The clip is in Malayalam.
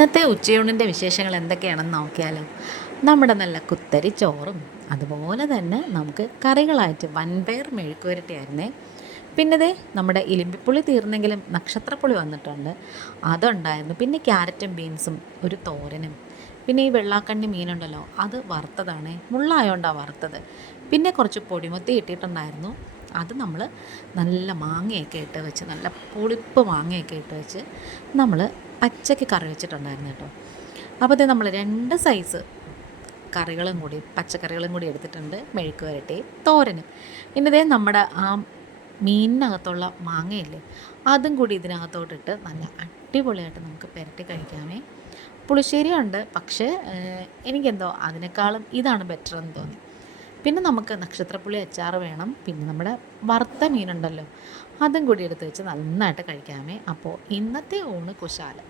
ഇന്നത്തെ ഉച്ചയൂണിൻ്റെ വിശേഷങ്ങൾ എന്തൊക്കെയാണെന്ന് നോക്കിയാലോ. നമ്മുടെ നല്ല കുത്തരി ചോറും അതുപോലെ തന്നെ നമുക്ക് കറികളായിട്ട് വൻപയർ മെഴുക്കുവരട്ടിയായിരുന്നേ. പിന്നെ ദേ നമ്മുടെ ഇലിമ്പിപ്പുളി തീർന്നെങ്കിലും നക്ഷത്രപ്പുളി വന്നിട്ടുണ്ട്, അതുണ്ടായിരുന്നു. പിന്നെ ക്യാരറ്റും ബീൻസും ഒരു തോരനും, പിന്നെ ഈ വെള്ളാക്കണ്ണി മീനുണ്ടല്ലോ അത് വറുത്തതാണേ, മുള്ളായോണ്ടാണ് വറുത്തത്. പിന്നെ കുറച്ച് പൊടിമത്തി ഇട്ടിട്ടുണ്ടായിരുന്നു, അത് നമ്മൾ നല്ല മാങ്ങയൊക്കെ ഇട്ട് വെച്ച്, നല്ല പുളിപ്പ് മാങ്ങയൊക്കെ ഇട്ട് വെച്ച് നമ്മൾ പച്ചയ്ക്ക് കറി വെച്ചിട്ടുണ്ടായിരുന്നു കേട്ടോ. അപ്പോൾ ഇത് നമ്മൾ 2 സൈസ് കറികളും കൂടി, പച്ചക്കറികളും കൂടി എടുത്തിട്ടുണ്ട്, മെഴുക്ക് വരട്ടി തോരനും. ഇനി ഇതേ നമ്മുടെ ആ മീനിനകത്തുള്ള മാങ്ങയില്ലേ, അതും കൂടി ഇതിനകത്തോട്ടിട്ട് നല്ല അടിപൊളിയായിട്ട് നമുക്ക് പുരട്ടി കഴിക്കാമേ. പുളിശ്ശേരി ഉണ്ട്, പക്ഷേ എനിക്കെന്തോ അതിനേക്കാളും ഇതാണ് ബെറ്റർ എന്ന് തോന്നി. പിന്നെ നമുക്ക് നക്ഷത്രപ്പുളി അച്ചാർ വേണം, പിന്നെ നമ്മുടെ വറുത്ത മീനുണ്ടല്ലോ അതും കൂടി എടുത്ത് വെച്ച് നന്നായിട്ട് കഴിക്കാമേ. അപ്പോൾ ഇന്നത്തെ ഊണ് കുശാലം.